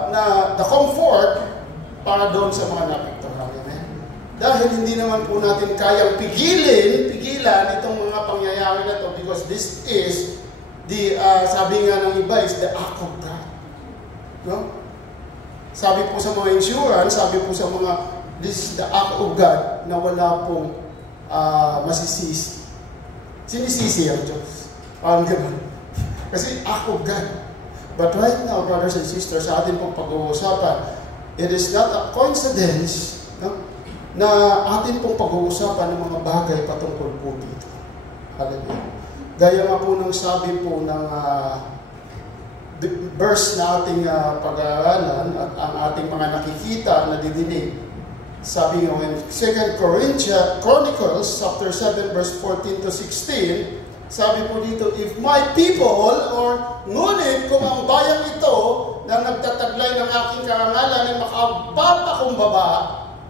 na the comfort para doon sa mga napiktuhan. Amen? Dahil hindi naman po natin kayang pigilan itong mga pangyayari na to because this is the, sabi nga ng iba, is the act of God. No? Sabi po sa mga insurance, sabi po sa mga, this is the act of God na wala pong masisisi. Sinisisi ang Diyos. Parang gano'n. Kasi act of God. But right now, brothers and sisters, sa ating pong pag-uusapan, it is not a coincidence, no, na ating pong pag-uusapan ng mga bagay patungkol po dito. Hallelujah. Gaya nga po ng sabi po ng verse na ating pag-aaralan at ang ating mga nakikita na didinig. Sabi nga in 2 Chronicles chapter 7 verse 14 to 16, sabi po dito, if my people, or ngunit kung ang bayang ito na nagtataglay ng aking karangalan ay makapagpapakumbaba,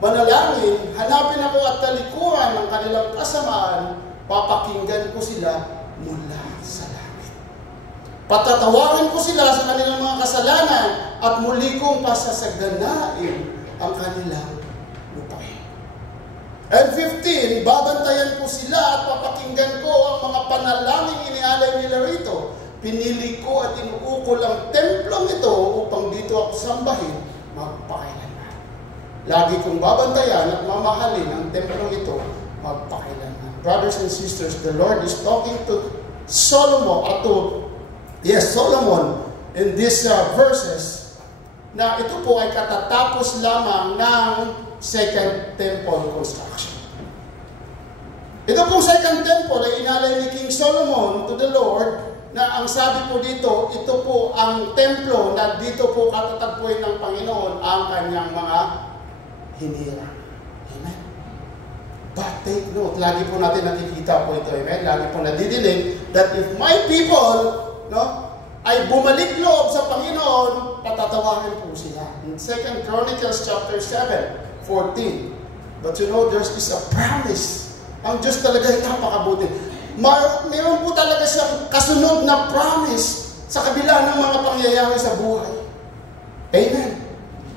manalangin, hanapin ako at talikuran ng kanilang kasamaan, papakinggan ko sila mula sa langit. Patatawarin ko sila sa kanilang mga kasalanan at muli kong pasasaganain ang kanilang lupain. And 15, babantayan ko sila at papakinggan ko ang mga panalangin inialay nila rito. Pinili ko at inuukol ang templong ito upang dito ako sambahin magpakailanman. Lagi kong babantayan at mamahalin ang templong ito magpakailanman. Brothers and sisters, the Lord is talking to Solomon, Solomon in these verses, na ito po ay katatapos lamang ng Second Temple construction. Ito pong Second Temple ay inalay ni King Solomon to the Lord, na ang sabi po dito, ito po ang templo na dito po katatagpuin ng Panginoon ang kanyang mga hinirang. Amen. But take note, lagi po natin nakikita po ito, amen? Lagi po nadidinig that if my people, no, ay bumalik loob sa Panginoon, patatawarin po sila. In 2 Chronicles chapter 7, 14. But you know, there's a promise. Ang Diyos talaga ay napakabuti. Mayroon po talaga siyang kasunod na promise sa kabila ng mga pangyayari sa buhay. Amen.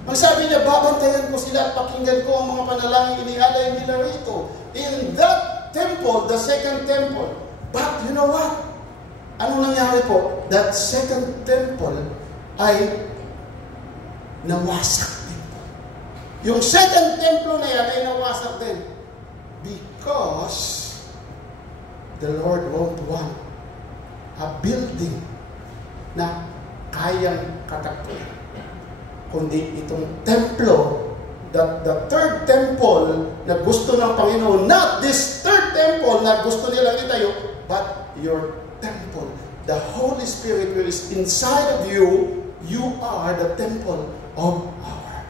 Ang sabi niya, babantayan ko sila at pakinggan ko ang mga panalangin inialay nila rito. In that temple, the Second Temple. But you know what? Anong nangyari po? That Second Temple ay nawasak. Yung Second Templo na yan ay nawasak din. Because the Lord won't want a building na kayang katakbuhan. Kundi itong templo, the third temple na gusto ng Panginoon, not this third temple na gusto nilang itayo, but your temple. The Holy Spirit who is inside of you, you are the temple of our Lord.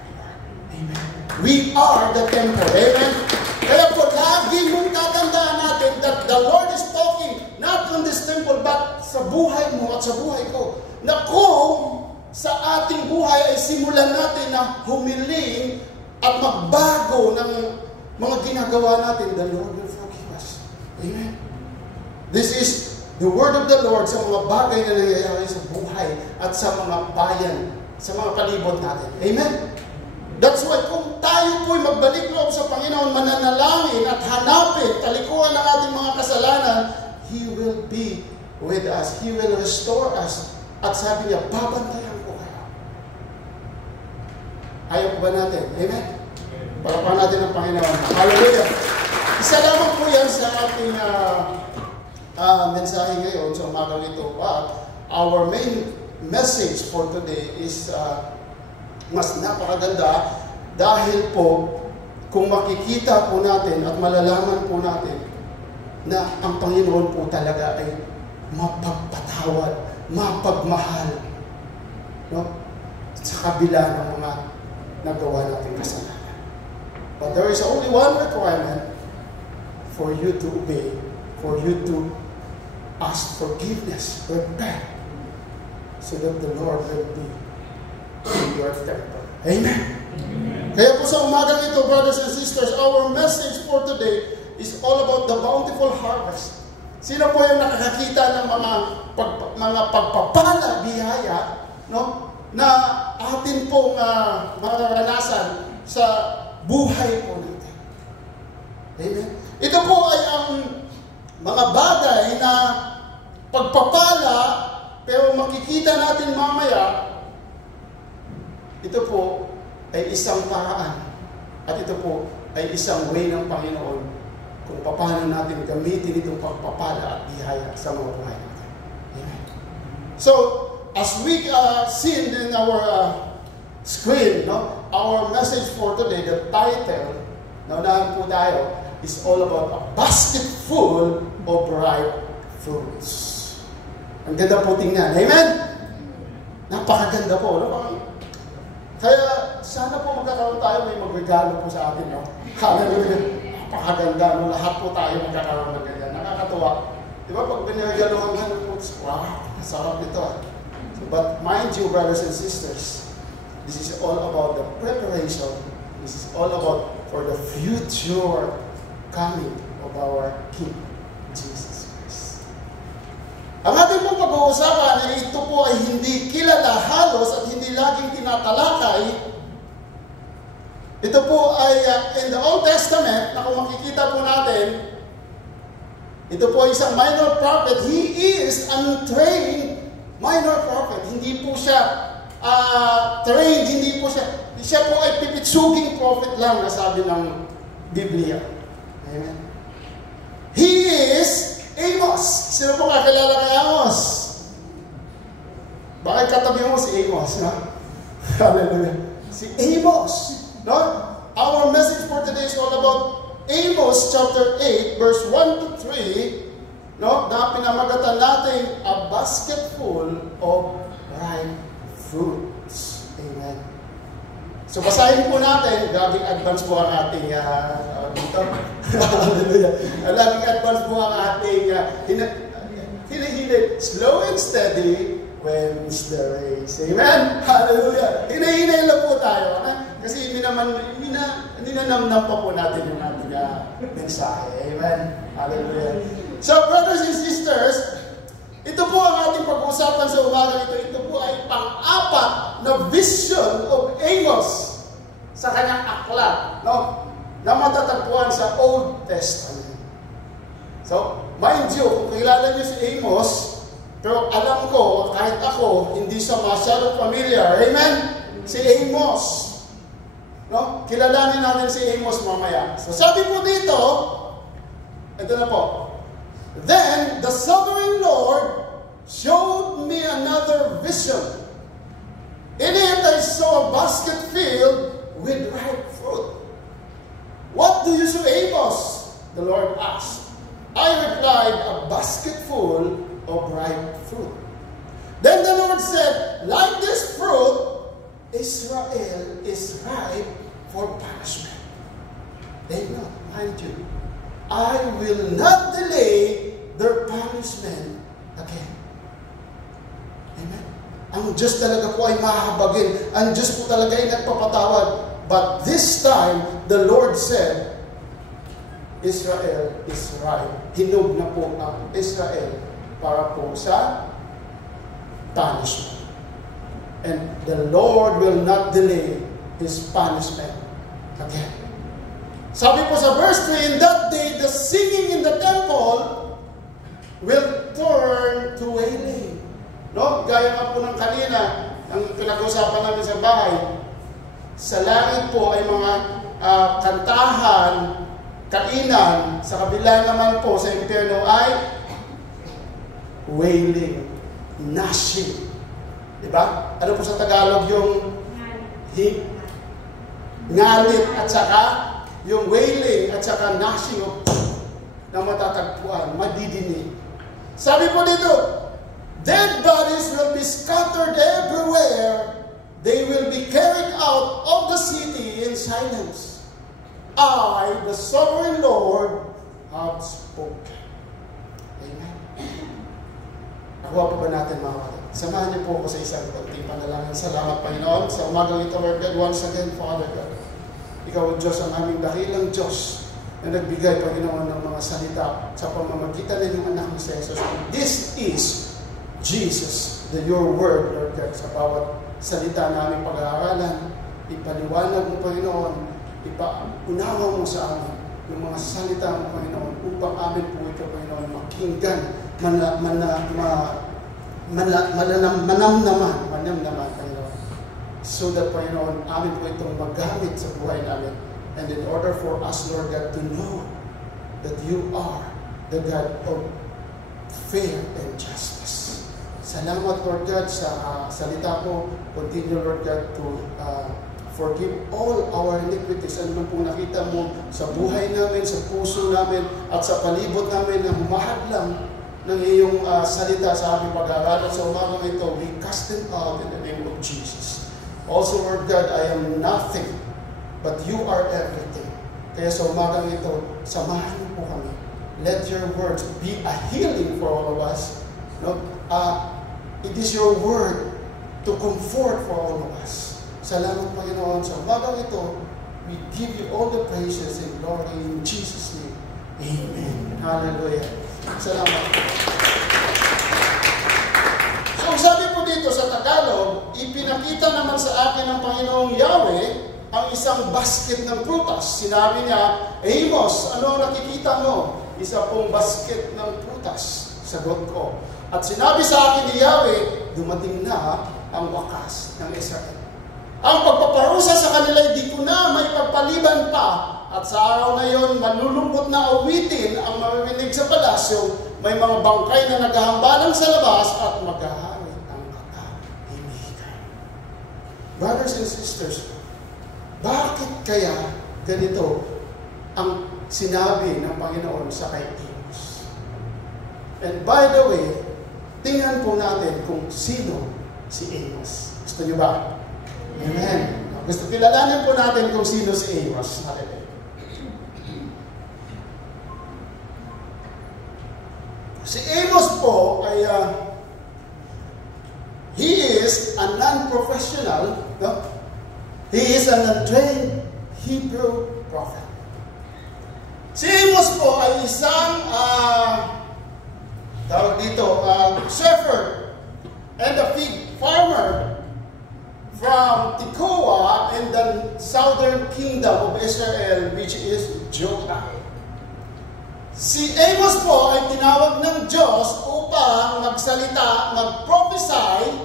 Amen. We are the temple. Amen. Kaya po, lagi mong tatandaan natin that the Lord is talking not on this temple, but sa buhay mo at sa buhay ko. Na kung sa ating buhay ay simulan natin na humiling at magbago ng mga ginagawa natin, the Lord will forgive us. Amen. This is the word of the Lord sa mga bagay na nangyayari sa buhay at sa mga bayan, sa mga palibot natin. Amen. That's why kung tayo po'y magbalik loob sa Panginoon, mananalangin at hanapin, talikuran ng ating mga kasalanan, He will be with us. He will restore us. At sabi niya, babantayan ko kayo. Ayaw ko ba natin? Amen? Parapan natin ang Panginoon. Hallelujah! Isa lamang po yan sa ating mensahe ngayon sa umagang ito. But our main message for today is mas napakaganda dahil po kung makikita po natin at malalaman po natin na ang Panginoon po talaga ay mapagpatawad, mapagmahal, no? Sa kabila ng mga nagawa natin kasalanan. But there is only one requirement for you to obey, for you to ask forgiveness, repent, so that the Lord will be in your temple. Amen. Amen. Kaya po sa umagang ito, brothers and sisters, our message for today is all about the bountiful harvest. Sino po yung nakakakita ng mga pagpapala, biyaya, no? Na atin pong mararanasan sa buhay po natin. Amen? Ito po ay ang mga bagay na pagpapala, pero makikita natin mamaya, ito po ay isang paraan. At ito po ay isang way ng Panginoon kung paano natin gamitin itong pagpapala at biyaya sa mga buhay natin. Amen. So, as we seen in our screen, our message for today, the title, naunahan po tayo, is all about a basket full of ripe fruits. Ang ganda po tingnan. Amen? Napakaganda po. Kaya sana po magkakaroon tayo, may magregalo po sa atin. Hallelujah. Napakaganda. Lahat po tayo magkakaroon ng ganyan. Nakakatuwa. Di ba pag binirgaluhan ka ng fruits, wow, masarap ito. But mind you, brothers and sisters, this is all about the preparation. This is all about for the future coming of our King, Jesus Christ. Ang ating pong pag-uusapan ay ito po ay hindi kilala halos at hindi laging tinatalakay. Ito po ay in the Old Testament, na kung makikita po natin, ito po ay isang minor prophet. He is untrained minor prophet. Hindi po siya trained, siya po ay pipitsuging prophet lang na sabi ng Biblia. Amen. He is Amos. Sino po kakilala kay Amos? Bakit katabi mo si Amos? No? Hallelujah. Si Amos. No? Our message for today is all about Amos chapter 8 verse 1 to 3. No? Na pinamagatan natin a basket full of ripe fruits. Amen. So basahin po natin, laging advance po ang ating dito. Hallelujah. Laging advance po ang ating hinihinay. Slow and steady wins the race. Amen. Hallelujah. Hinahinay lang po tayo. Kasi ninanamnam pa po natin yung ating mensahe. Amen. Hallelujah. So brothers and sisters, ito po ang ating pag-uusapan sa umaga ito. Ito po ay pang-apat na vision of Amos sa kanyang aklat, no? Na matatagpuan sa Old Testament. So, mind you, kung kilala niyo si Amos, pero alam ko, kahit ako, hindi siya masyadong familiar. Amen? Si Amos. No? Kilalanin natin si Amos mamaya. So, sabi po dito, ito na po. Then the sovereign Lord showed me another vision. In it I saw a basket filled with ripe fruit. What do you say, Amos? The Lord asked. I replied, a basket full of ripe fruit. Then the Lord said, like this fruit, Israel is ripe for punishment. Amen. Mind you, I will not delay their punishment again. Amen. Ang Diyos talaga po ay mahabagin. Ang Diyos po talaga ay nagpapatawad. But this time, the Lord said, Israel is ripe. Hinog na po ang Israel para po sa punishment. And the Lord will not delay His punishment again. Sabi po sa verse 3, in that day, the singing in the temple will turn to wailing. No? Gaya nga po ng kanina, ang pinag-usapan namin sa bahay, sa langit po ay mga kantahan, kainan, sa kabila naman po sa impyerno ay wailing, gnashing. Diba? Ano po sa Tagalog yung ngalit at saka yung wailing at saka gnashing na matatagpuan, madidinig. Sabi po dito, dead bodies will be scattered everywhere. They will be carried out of the city in silence. I, the sovereign Lord, have spoken. Amen. Nakuha po ba natin mga kapatid? Samahan niyo po ako sa isang konting panalangin. Salamat, Panginoon. Sa umagang ito, Lord God, once again, Father God, Ikaw ang Diyos, ang aming dakilang Diyos na nagbigay, Panginoon, ng mga salita sa pamamagitan ng iyong anak ni Jesus. This is Jesus, your word, Lord God, sa bawat salita namin pag-aaralan. Ipaliwanag mo, Panginoon, ipaunawa mo sa amin yung mga salita mo, Panginoon, upang amin po ito, Panginoon, makinggan, manamnaman, Panginoon. So that, Panginoon, amin po itong magamit sa buhay namin. And in order for us, Lord God, to know that you are the God of fair and justice. Salamat, Lord God, sa salita mo. Continue, Lord God, to forgive all our iniquities. Ano man pong nakita mo sa buhay namin, sa puso namin, at sa palibot namin na humahadlang ng iyong salita sa aming pag-aaral. Sa umagang ito, we cast them out in the name of Jesus. Also, Lord God, I am nothing, but you are everything. Kaya sa umagang ito, samahan niyo po kami. Let your words be a healing for all of us. No? It is your word to comfort for all of us. Salamat, Panginoon. Sa umagang ito, we give you all the praises and glory in Jesus' name. Amen. Hallelujah. Salamat. So, sabi po dito sa Tagalog, ipinakita naman sa akin ng Panginoong Yahweh ang isang basket ng prutas. Sinabi niya, Amos, ano nakikita mo? Isa pong basket ng prutas. Sagot ko. At sinabi sa akin ni Yahweh, dumating na ang wakas ng Israel. Ang pagpaparusa sa kanila, di ko na may pagpaliban pa. At sa araw na yon, malulungkot na awitin ang maririnig sa palasyo. May mga bangkay na naghahambalang sa labas at maghahawit ang katahimikan. Brothers and sisters, bakit kaya ganito ang sinabi ng Panginoon sa kay Amos? And by the way, tingnan po natin kung sino si Amos. Gusto niyo ba? Amen. Gusto kilalanin po natin kung sino si Amos. Hallelujah. Si Amos po ay he is a non-professional, no? He is an untrained Hebrew prophet. Si Amos po ay isang tawag dito, shepherd and a fig farmer from Tekoa in the southern kingdom of Israel, which is Judah. Si Amos po ay tinawag ng Diyos upang magsalita, mag-prophesy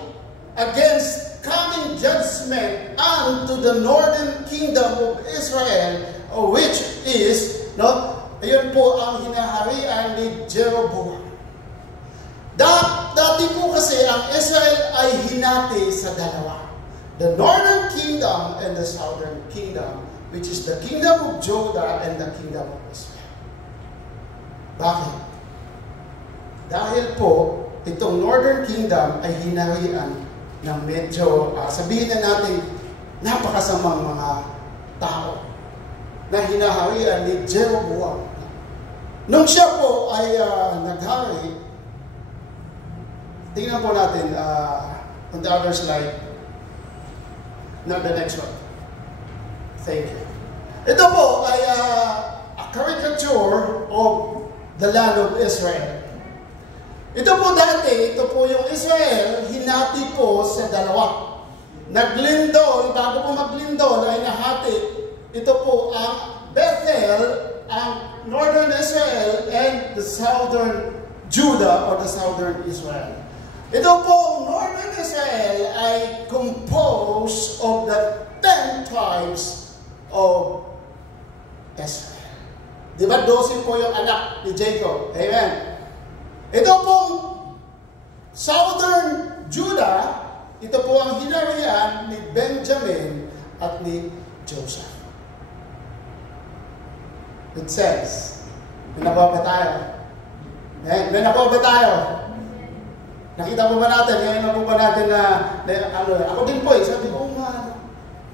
against coming judgment unto the northern kingdom of Israel, which is, ayun po ang hinaharian ni Jeroboam. Dati po kasi ang Israel ay hinati sa dalawa. The northern kingdom and the southern kingdom, which is the kingdom of Judah and the kingdom of Israel. Bakit? Dahil po, itong northern kingdom ay hinarian ng medyo, sabihin na natin, napakasamang mga tao na hinaharian ni Jeroboam. Nung siya po ay naghari, tingnan po natin on the other slide. Not the next one. Thank you. Ito po ay a caricature of the land of Israel. Ito po dati, ito po yung Israel, hinati po sa dalawa. Naglindol, bago po maglindol ay nahati. Ito po ang Bethel, ang northern Israel, and the southern Judah or the southern Israel. Ito po, northern Israel ay composed of the 10 tribes of Israel. Di ba 12 po yung anak ni Jacob? Amen. Ito pong southern Judah, ito po ang hinarian ni Benjamin at ni Joseph. It says, may nakuha ba tayo? May nakuha ba tayo? Nakita po ba natin? Ngayon na po ba natin na ako din po sabi ko,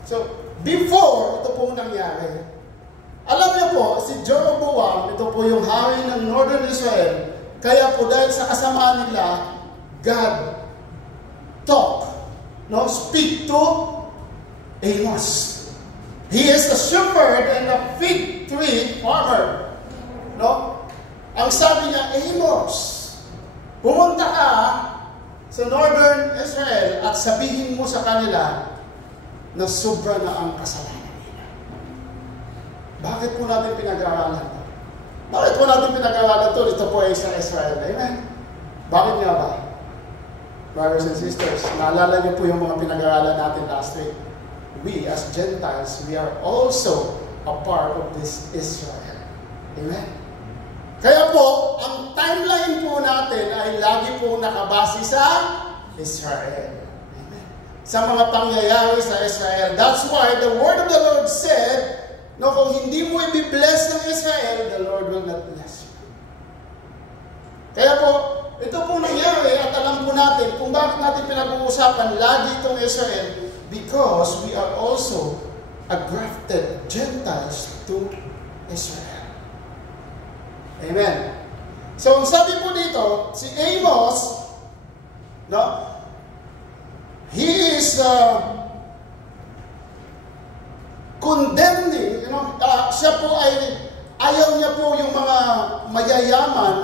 So, before ito po nangyari, alam niyo po, si Jeroboam, ito po yung hari ng northern Israel, kaya po dahil sa kasamaan nila, God speak to Amos. He is a shepherd and a fig tree farmer. Ang sabi niya, Amos, pumunta ka sa Northern Israel at sabihin mo sa kanila na sobra na ang kasalanan nila. Bakit po natin pinag-aaralan ito? Bakit po natin pinag-aaralan ito? Ito po ay sa Israel. Amen? Bakit nga ba? Brothers and sisters, naalala niyo po yung mga pinag-aaralan natin last week. We as Gentiles, we are also a part of this Israel. Amen? Kaya po, ang timeline po natin ay lagi po nakabase sa Israel. Amen. Sa mga pangyayari sa Israel. That's why the word of the Lord said, no, kung hindi mo i-bless ng Israel, the Lord will not bless you. Kaya po, ito po nangyari at alam po natin kung bakit natin pinag-uusapan lagi itong Israel, because we are also a grafted Gentiles to Israel. Amen. So, ang sabi po dito, si Amos, no, he is condemning, siya po ay, ayaw niya po yung mga mayayaman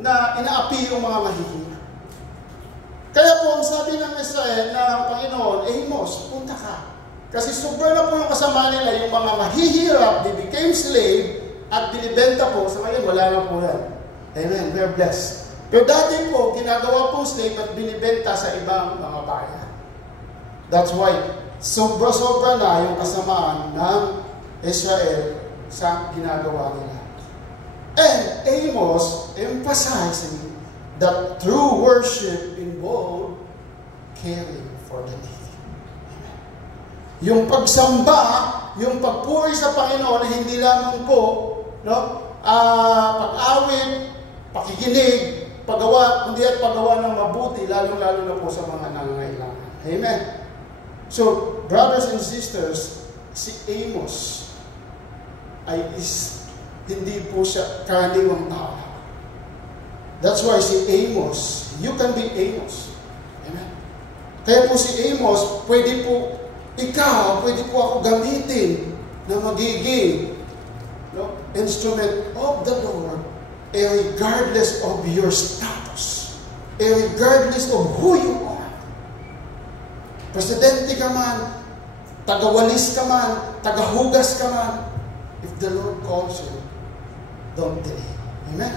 na inaapi yung mga mahihina. Kaya po, ang sabi ng Israel, ng Panginoon, Amos, punta ka. Kasi super na po yung kasama nila, yung mga mahihirap, they became slave, at binibenta po, sa ngayon, wala na po yan. Amen, we're blessed. Pero dati po, ginagawa pong slave at binibenta sa ibang mga bayan. That's why, sobra-sobra na yung kasamaan ng Israel sa ginagawa nila. And Amos emphasizing that true worship involved caring for the needy. Amen. Yung pagsamba, yung pagpuri sa Panginoon, hindi lamang po, no, pag-awit, pakikinig, paggawa, kundi at paggawa ng mabuti, lalong-lalo na po sa mga nangangailangan. Amen. So, brothers and sisters, si Amos ay hindi po siya karaniwang tao. That's why si Amos, you can be Amos. Amen. Kaya po si Amos, pwede po po ako gamitin na magiging instrument of the Lord, regardless of your status, regardless of who you are. Presidente ka man, tagawalis ka man, tagahugas ka man, if the Lord calls you, don't delay. Amen?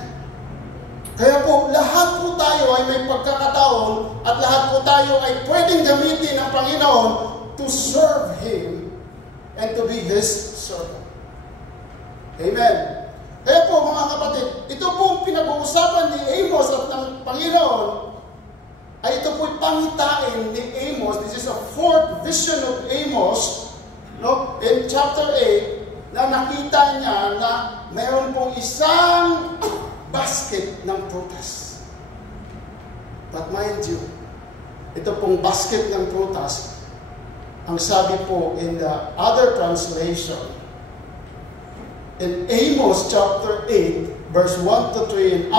Kaya po, lahat po tayo ay may pagkakataon at lahat po tayo ay pwedeng gamitin ng Panginoon to serve Him and to be His servant. Amen. Kaya po mga kapatid, ito pong pinag-uusapan ni Amos at ng Panginoon ay ito po'y pangitain ni Amos. This is a fourth vision of Amos, no? In chapter 8, na nakita niya na mayroon pong isang basket ng prutas. But mind you, ito pong basket ng prutas, ang sabi po in the other translation, in Amos chapter 8, verse 1 to 3, in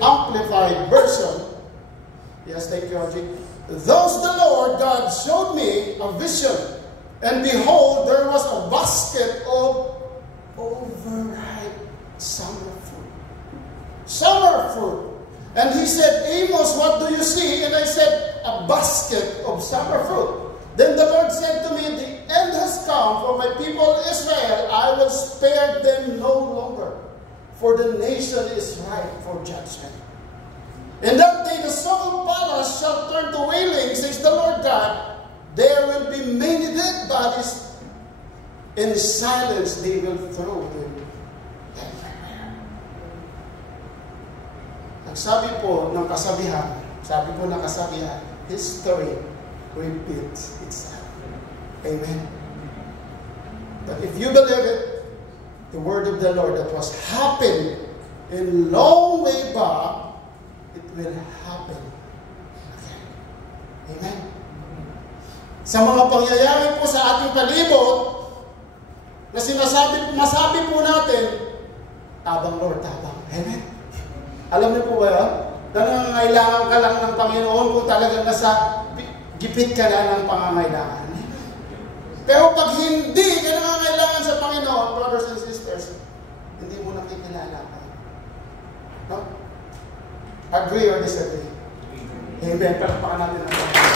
Amplified Version, yes, thank you, Archie. Thus the Lord God showed me a vision, and behold, there was a basket of overripe summer fruit. Summer fruit. And he said, Amos, what do you see? And I said, a basket of summer fruit. Then the Lord said to me, the end has come for my people Israel. I will spare them no longer, for the nation is ripe for judgment. In that day the song of palace shall turn to wailing, says the Lord God. There will be many dead bodies. In silence they will throw them everywhere. Nagsabi po ng kasabihan, history repeats itself. Amen. But if you believe it, the word of the Lord that was happened in long way back, it will happen again. Amen. Sa mga pangyayari po sa ating palibot, na masabi po natin, tabang Lord, tabang. Amen. Alam niyo po ba yun? Nangangailangan ka lang ng Panginoon kung talagang nasa gipit ka na ng pangangailangan. Pero pag hindi ka nangangailangan sa Panginoon, brothers and sisters, hindi mo nakikilala ka. No? Agree or disagree? Amen. Palakpakan natin ang Panginoon.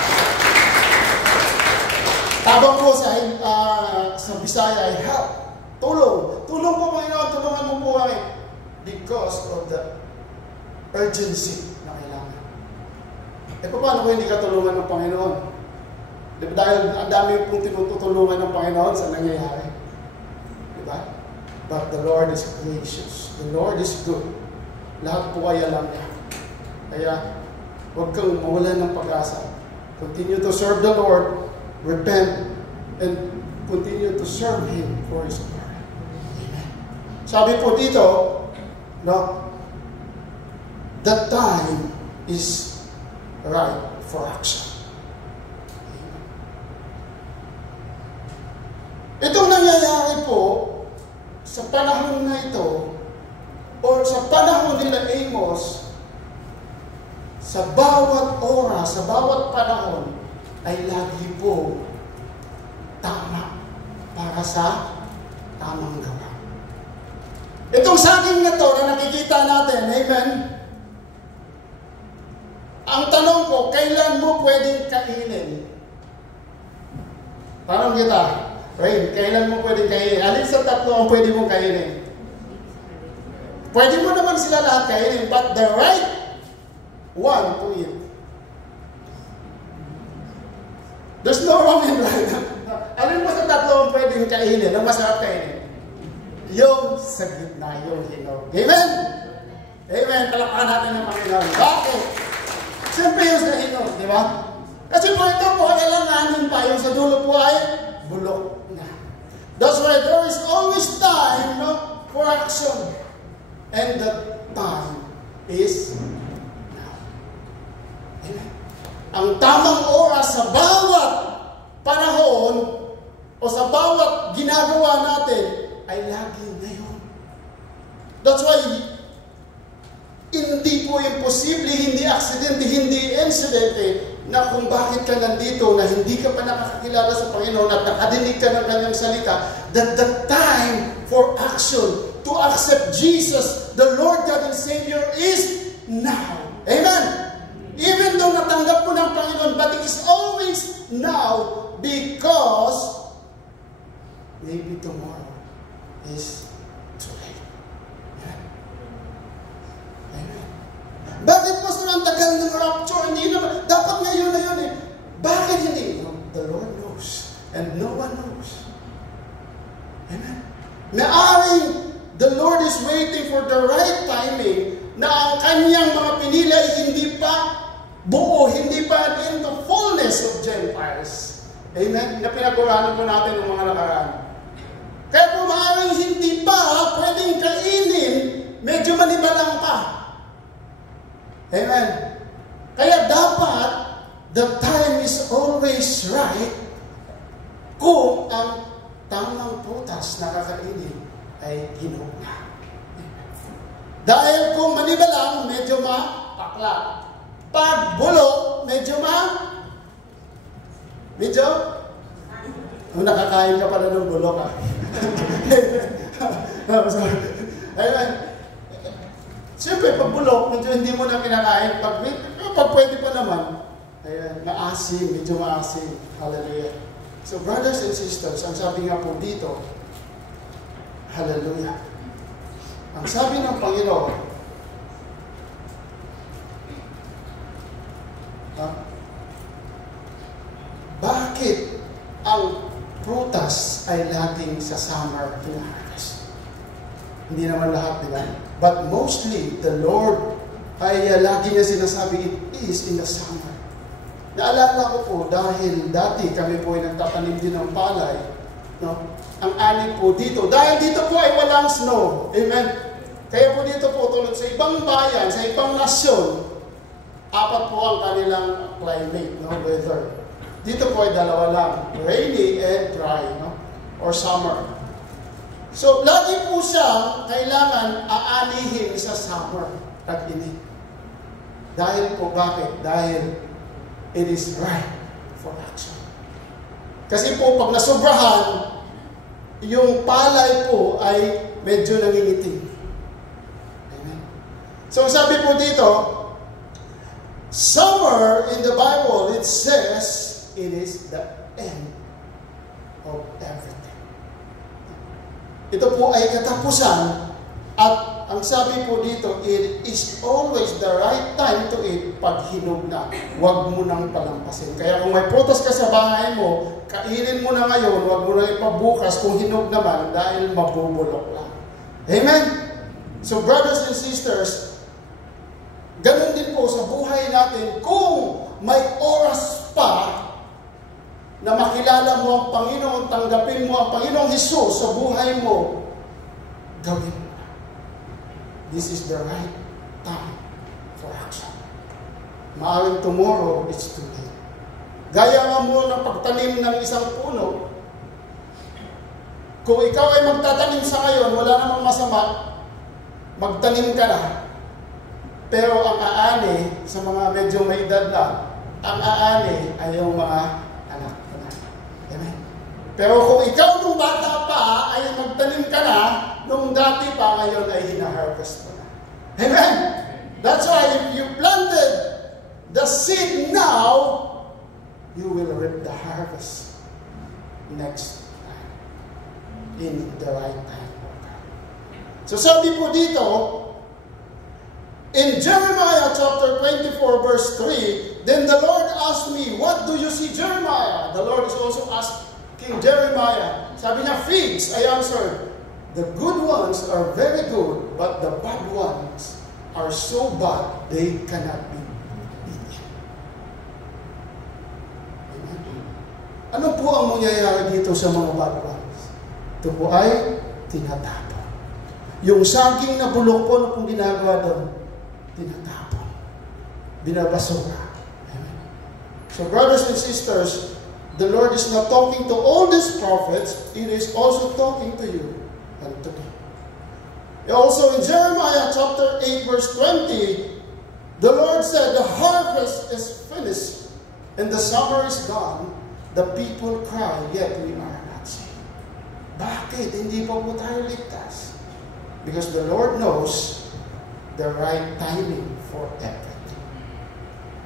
Tabang po sa Bisaya ay help. Tulong. Tulong po, Panginoon. Tulungan mo po kami. Because of the urgency na kailangan. Paano kung hindi ka tulungan ng Panginoon? Diba? Dahil ang dami pong tinutulungan ng Panginoon sa nangyayari. Diba? But the Lord is gracious. The Lord is good. Lahat po ay alam niya. Kaya, huwag kang mawalan ng pag-asa. Continue to serve the Lord. Repent. And continue to serve Him for His glory. Amen. Sabi po dito, no, the time is right for action. Itong nangyayari po sa panahon na ito o sa panahon nila Amos, sa bawat oras, sa bawat panahon ay lagi po tama para sa tamang gawa. Itong saging na to na nakikita natin, amen? Ang tanong ko, kailan mo pwedeng kainin? Tanong kita, Rain, kailan mo pwedeng kainin? Alin sa tatlo ang pwede mong kainin? Pwede mo naman sila lahat kainin, but the right one to eat. There's no wrong in right. Alin mo sa tatlo ang pwedeng kainin, ang masarap kainin? Yung sa gitna, yung hinog. Amen? Amen. Palakpakan natin ng Panginoon. Bakit? Siyempre yung sa hinog, di ba? Kasi po ito po, kailanganin pa. Yung sa dulo po ay bulok na. That's why there is always time, no, for action. And the time is now. Amen. Ang tamang oras sa bawat panahon o sa bawat ginagawa natin ay laging ngayon. That's why hindi po imposible, hindi aksidente, hindi insidente na kung bakit ka nandito na hindi ka pa nakakakilala sa Panginoon at nakadinig ka ng kanyang salita, that the time for action to accept Jesus, the Lord God and Savior, is now. Amen? Even though natanggap mo ng Panginoon, but it is always now because maybe tomorrow is too late. Amen? Amen. Bakit mas ang tagal ng rapture? Hindi naman. Dapat ngayon na yun eh. Bakit hindi? No, the Lord knows. And no one knows. Amen. Maaring the Lord is waiting for the right timing na ang kanyang mga pinili ay hindi pa buo, hindi pa in the fullness of Gentiles. Amen? Na pinag-uranan po natin ng mga nakaraan. Kaya kung maaaring hindi pa pwedeng kainin, medyo malibalang pa. Amen? Kaya dapat, the time is always right kung ang tamang prutas na kakainin ay hinog na. Dahil kung malibalang, medyo mapakla. Pag bulok, medyo nakakain ka pala ng bulok ah. Amen. Siyempre, pag bulok, medyo hindi mo na kinakain. Pag pwede pa naman, ayan, maasim, medyo maasim. Hallelujah. So, brothers and sisters, ang sabi nga po dito, hallelujah. Ang sabi ng Panginoon, bakit ang prutas ay laging sa summer hinaharvest? Hindi naman lahat, di ba? But mostly, the Lord ay lagi niya sinasabi, it is in the summer. Naalala ko po, dahil dati kami po ay nagtatanim din ng palay, no? Ang ani po dito, dahil dito po ay walang snow. Amen? Kaya po dito po, tulad sa ibang bayan, sa ibang nasyon, apat po ang kanilang climate, no, weather. Dito po ay dalawa lang, rainy and dry, no, or summer. So, lagi po siya kailangan aanihin sa summer at init. Dahil po, bakit? Dahil it is right for action. Kasi po, pag nasobrahan, yung palay po ay medyo nangingitim. Amen. So, sabi po dito, Somewhere in the Bible, it says, it is the end of everything. Ito po ay katapusan, at ang sabi po dito, it is always the right time to eat pag hinog na. Huwag mo nang palampasin. Kaya kung may prutas ka sa bahay mo, kainin mo na ngayon, huwag mo na ipabukas kung hinog naman dahil mabubulok lang. Amen? So brothers and sisters, ganun din po sa buhay natin, kung may oras pa na makilala mo ang Panginoon, tanggapin mo ang Panginoong Hesus sa buhay mo, gawin mo. This is the right time for action. Maaaring tomorrow, it's too late. Gaya nga mo ng pagtanim ng isang puno, kung ikaw ay magtatanim sa ngayon, wala namang masama, magtanim ka na. Pero ang aani, sa mga medyo may edad na, ang aani ay yung mga anak na. Amen? Pero kung ikaw nung bata pa ay magtanim ka na, nung dati pa ngayon ay hina-harvest mo na. Amen? That's why if you planted the seed now, you will reap the harvest next time. In the right time. So sabi po dito, in Jeremiah chapter 24 verse 3, then the Lord asked me, what do you see, Jeremiah? The Lord is also asked King Jeremiah. Sabi niya, figs. I answered, the good ones are very good, but the bad ones are so bad, they cannot be eaten. Amen. Ano po ang mangyayari dito sa mga bad ones? Ito po ay tinatapon. Yung saging na bulok po, ano pong ginagawa doon? Tinatapon. Binabasura. Amen. So brothers and sisters, the Lord is not talking to all these prophets, He is also talking to you and to me. Also in Jeremiah chapter 8 verse 20, the Lord said, the harvest is finished and the summer is gone. The people cry, yet we are not saved. Bakit? Hindi pa po tayo ligtas. Because the Lord knows the right timing for everything.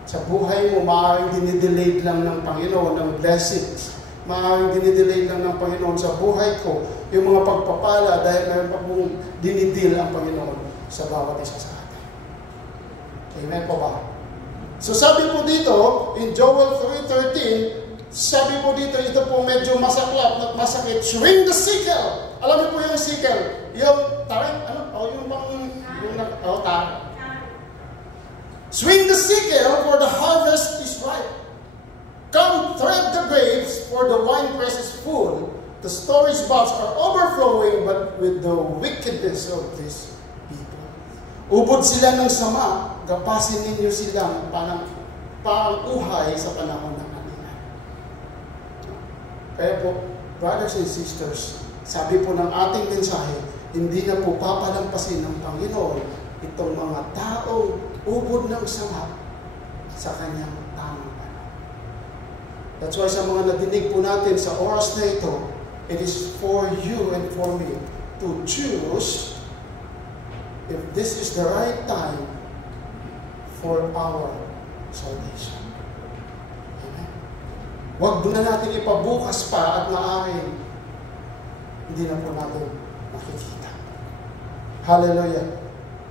Sa buhay mo, maaaring dinidelayed lang ng Panginoon ng blessings. Maaaring dinidelayed lang ng Panginoon sa buhay ko yung mga pagpapala dahil mayroon pa pong dinidil ang Panginoon sa bawat isa sa atin. Amen po ba? So sabi po dito, in Joel 3:13, sabi po dito, ito po medyo masaklap at masakit. Swing the sickle! Alam niyo po yung sickle? Yung tarik, ano? O yung pang... Swing the sickle, for the harvest is ripe. Come, thread the grapes, for the winepress is full. The storage vats are overflowing, but with the wickedness of these people. Ubod sila ng sama, gapasin ninyo silang pang-uhay sa panahon ng kanila. Kaya po, brothers and sisters, sabi po ng ating mensahe, hindi na po papalampasin ng Panginoon itong mga taong ubod ng sama sa kanyang tamang panahon. That's why sa mga nadinig po natin sa oras na ito, it is for you and for me to choose if this is the right time for our salvation. Amen. Huwag na natin ipabukas pa at maaaring hindi na po natin makikita. Hallelujah.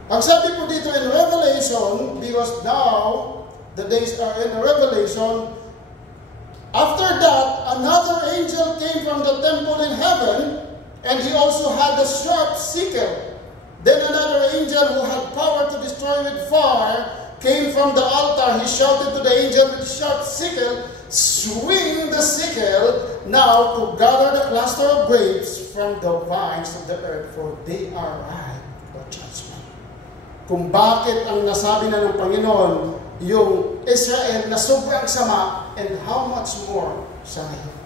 Ang sabi po dito in Revelation, because now the days are in Revelation, after that, another angel came from the temple in heaven, and he also had a sharp sickle. Then another angel who had power to destroy with fire came from the altar. He shouted to the angel with sharp sickle, swing the sickle now to gather the cluster of grapes from the vines of the earth, for they are ripe for judgment. Kung bakit ang nasabi na ng Panginoon, yung Israel na sobrang sama, and how much more sa ngayon.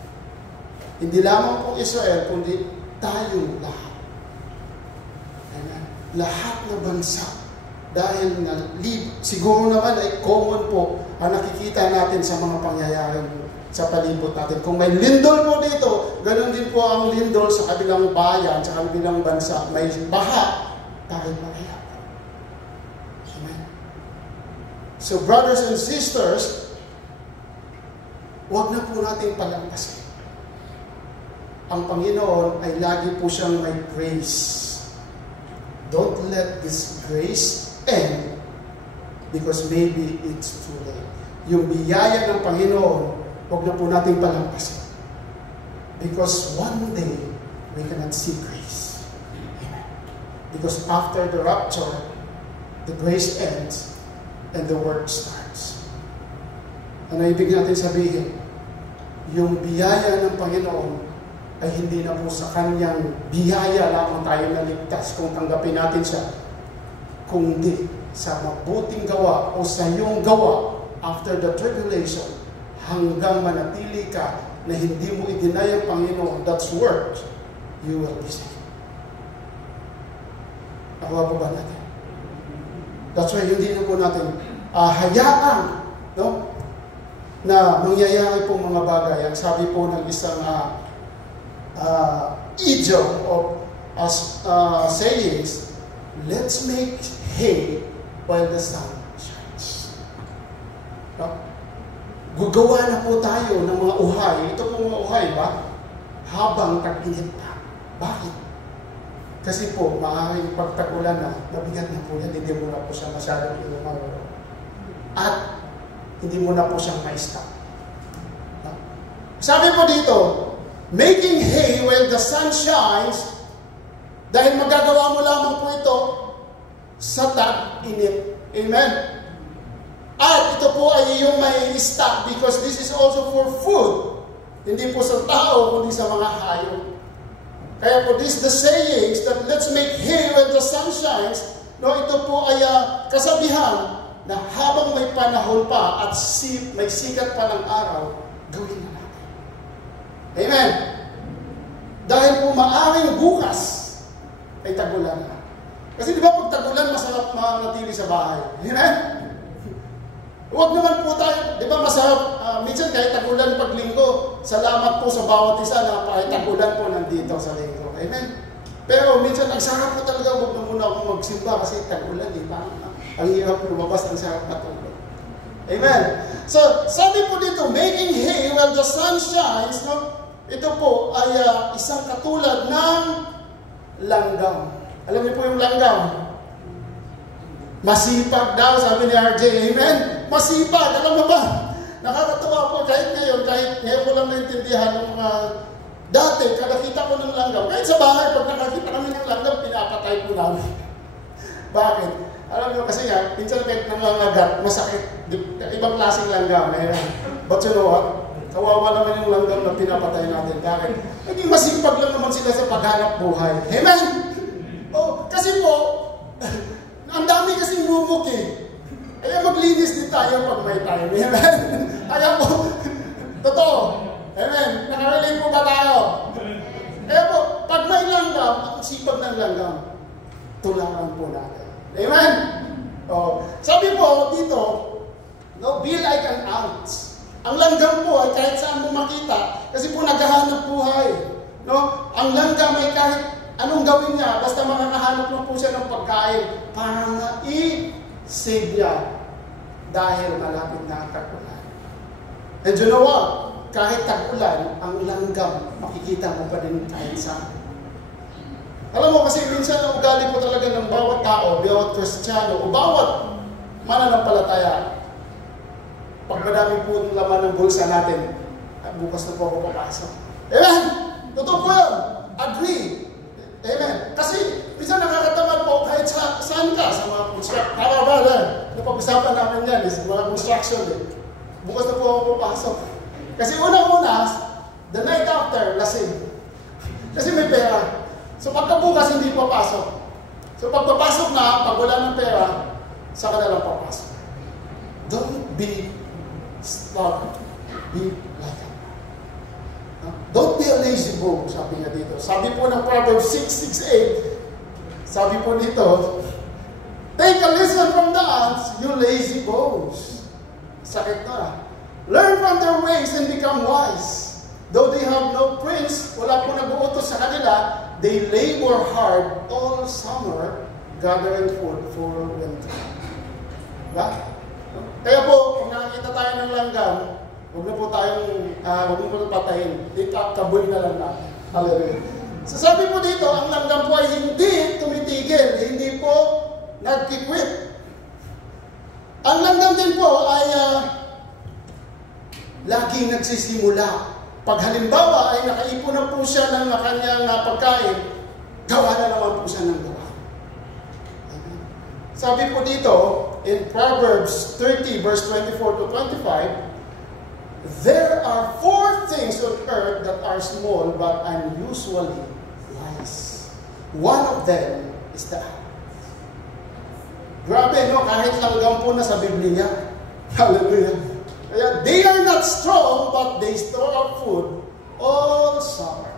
Hindi lamang po Israel, kundi tayong lahat. Amen. Lahat na bansa. Dahil siguro naman ay common po ang nakikita natin sa mga pangyayari sa palibot natin. Kung may lindol po dito, ganun din po ang lindol sa kabilang bayan, sa kabilang bansa. May baha, dahil mahirap. Amen. So brothers and sisters, huwag na po natin palampasin. Ang Panginoon ay lagi po siyang may grace. Don't let this grace end because maybe it's too late. Yung biyaya ng Panginoon, huwag na po natin palampasin. Because one day, we cannot see grace. Amen. Because after the rapture, the grace ends and the work starts. Ano ibig natin sabihin? Yung biyaya ng Panginoon ay hindi na po sa Kanyang biyaya lamang tayo naligtas kung tanggapin natin siya, kundi sa mabuting gawa o sa iyong gawa after the tribulation hanggang manatili ka na hindi mo i-deny ang Panginoon, that's work, you will be saved. Nakuha po ba natin? That's why hindi na po natin hayaan, no? Na mangyayari pong mga bagay. Ang sabi po ng isang idiom of sayings, let's make hay while the sun shines. No? Gugawa na po tayo ng mga uhay. Ito po mga uhay ba? Habang tag-init pa. Bakit? Kasi po, maaaring pagtagulan na, nabigat na po yan, hindi mo na po siya masyadong ilumaro. At hindi mo na po siyang ma-stop. No? Sabi po dito, making hay while the sun shines, dahil magagawa mo lamang po ito sa tag-init. Amen? At ito po ay iyong may stock because this is also for food. Hindi po sa tao, kundi sa mga hayop. Kaya po this the sayings that let's make hay when the sun shines. No, ito po ay kasabihan na habang may panahon pa at may sikat pa ng araw, gawin na natin. Amen? Dahil po maaaring bukas ay tagulan na. Kasi di ba pag tagulan, masarap manatili sa bahay. Amen? Huwag naman po tayo, di ba masarap, minsan kahit tagulan pag linggo, salamat po sa bawat isa na kahit tagulan po nandito sa linggo. Amen? Pero minsan, ang sarap po talaga, huwag na muna akong magsimba kasi tagulan, di ba? Ang hirap lumabas, ang sarap matulog. Amen? So, sabi po dito, making hay while the sun shines, no? Ito po ay isang katulad ng langgam. Alam niyo po yung langgam? Masipag daw, sabi ni RJ. Amen? Masipag. Alam mo ba? Nakakatawa po kahit ngayon ko lang naintindihan ng mga dati, kada kita ko ng langgam. Kahit sa bahay, pag nakakita kami ng langgam, pinapatay po namin. Bakit? Alam niyo kasi nga, minsan kahit nangangagat, masakit. Ibang klaseng langgam. But you know what? Kawawa naman yung langgam na pinapatay natin. Bakit? Naging masipag lang naman sila sa paghanap buhay. Amen? Oh, kasi po, ang dami kasing bumuk eh. Kaya maglinis din tayo pag may time. Amen? Kaya po, totoo. Amen? Nakarelate po ba tayo? Kaya po, pag may langgam, ang sipag ng langgam, tularan po natin. Amen? Oh, sabi po dito, no, be like an ant. Ang langgam po ay kahit saan mo makita, kasi po naghahanap buhay. No? Ang langgam ay kahit anong gawin niya, basta makakahanap lang po siya ng pagkain para ma-save niya dahil malapit na ang tag-ulan. And you know what? Kahit tag-ulan, ang langgam, makikita mo pa din kahit saan. Alam mo kasi minsan ang ugali po talaga ng bawat tao, bawat Kristiyano, o bawat mananampalataya. Pag madami po yung laman ng bulsa natin, ay bukas na po ako papasok. Amen? Totoo po yun. Agree. Amen. Kasi minsan nakakatamad po kahit saan ka sa mga construction. Tama ba? Napag-usapan namin yan sa mga construction. Bukas na po ako papasok. Kasi unang-una, the night after, lasing. Kasi may pera. So pagkabukas, hindi papasok. So pagpapasok na, pag wala ng pera, saka na lang papasok. Don't be stubborn. Be like that. Don't be a lazy bone, sabi nga dito. Sabi po ng Proverbs 6:6-8, sabi po dito, take a lesson from the ants, you lazy bones. Sakit na. Learn from their ways and become wise. Though they have no prince, wala po nag-uutos sa kanila, they labor hard all summer, gathering food for winter. Diba? Kaya po, kung nakakita tayo ng langgam, huwag na po huwag mo po patayin. Kabuli na lang natin. Hallelujah. So sabi po dito, ang langgam po ay hindi tumitigil, hindi po nag-quit. Ang langgam din po ay laging nagsisimula. Pag halimbawa ay nakaipon na po siya ng kanyang pagkain, gawa na naman po siya ng gawa. Sabi po dito, in Proverbs 30 verse 24 to 25, there are 4 things on earth that are small but unusually wise. One of them is the eye. Grabe, no? Kahit langgam po na sa Biblia. Hallelujah. Kaya, they are not strong, but they store up food all summer.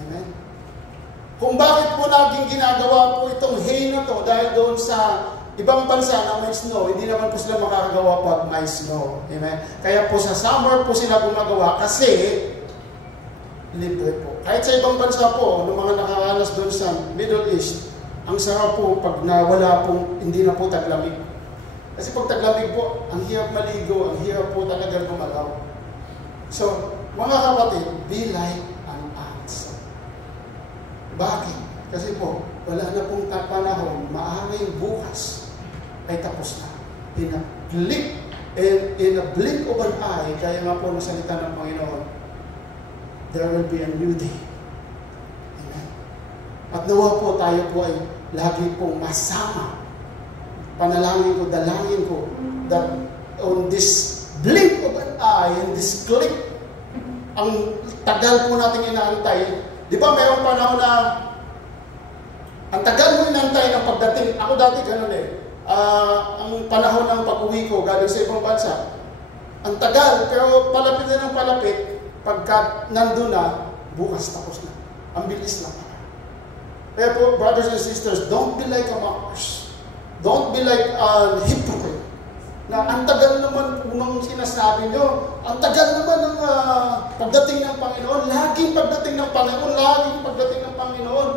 Amen? Kung bakit po laging ginagawa po itong hay na to, dahil doon sa ibang bansa na may snow, hindi naman po sila makakagawa pag may snow. Amen? Kaya po sa summer po sila gumagawa kasi libre po. Kahit sa ibang bansa po, ng mga nakaranas doon sa Middle East, ang sarap po pag nawala po, hindi na po taglamig. Kasi pag taglamig po, ang hirap maligo, ang hirap po talagang gumalaw. So, mga kapatid, be like an ants. Bakit? Kasi po, wala na pong panahon, maaaring bukas ay tapos na. In a blink of an eye, kaya nga po ng salita ng Panginoon, there will be a new day. Amen. At nawa po tayo po ay lagi pong masama. Panalangin ko, dalangin ko, that on this blink of an eye, and this click, ang tagal po natin inaantay. Di ba mayroong panahon na ang tagal mo inantay ng pagdating. Ako dati ganun eh. Ang panahon ng pag-uwi ko galing sa ibang bansa. Ang tagal, pero palapit na ng palapit. Pagka nandun na, bukas tapos na. Ang bilis lang. Kaya po, brothers and sisters, don't be like a mockers. Don't be like a hypocrite. Na ang tagal naman unang sinasabi nyo, ang tagal naman ng pagdating ng Panginoon, laging pagdating ng Panginoon, laging pagdating ng Panginoon.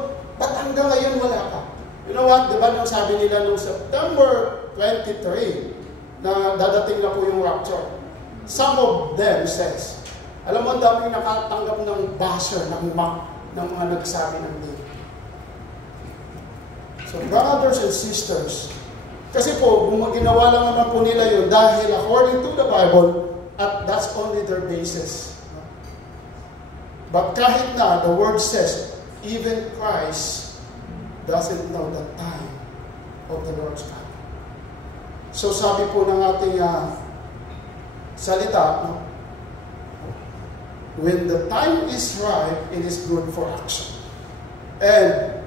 Ba't hanggang ngayon wala ka? You know what? Diba nung sabi nila nung September 23, na dadating na po yung rapture. Some of them says, alam mo, daming nakatanggap ng basher, ng mga nagsabi ng day. So brothers and sisters, kasi po, ginawa lang naman po nila yun dahil according to the Bible, at that's only their basis. But kahit na, the word says, even Christ doesn't know the time of the Lord's coming. So sabi po ng ating salita, no? When the time is right, it is good for action. And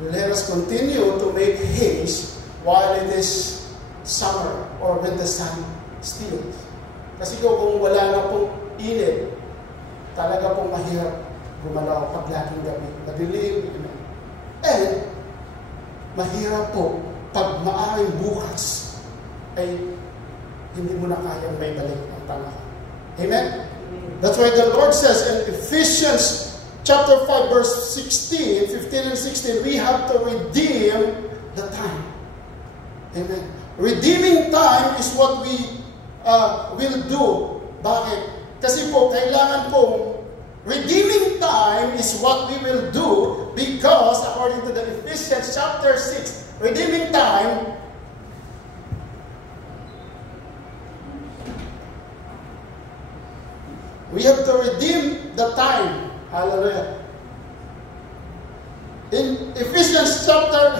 let us continue to make haste while it is summer or when the sun steals. Kasi kung wala na pong init, talaga pong mahirap gumalaw pag laging gabi. Madilim. And mahirap po pag maaring bukas ay hindi mo na kayang may balik ang panahon. Amen? That's why the Lord says in Ephesians chapter 5 verse 15 and 16, we have to redeem the time. Amen. Redeeming time is what we will do. Bakit? Kasi po, kailangan po, redeeming time is what we will do because according to the Ephesians chapter 6, redeeming time, we have to redeem the time. Hallelujah. In Ephesians chapter,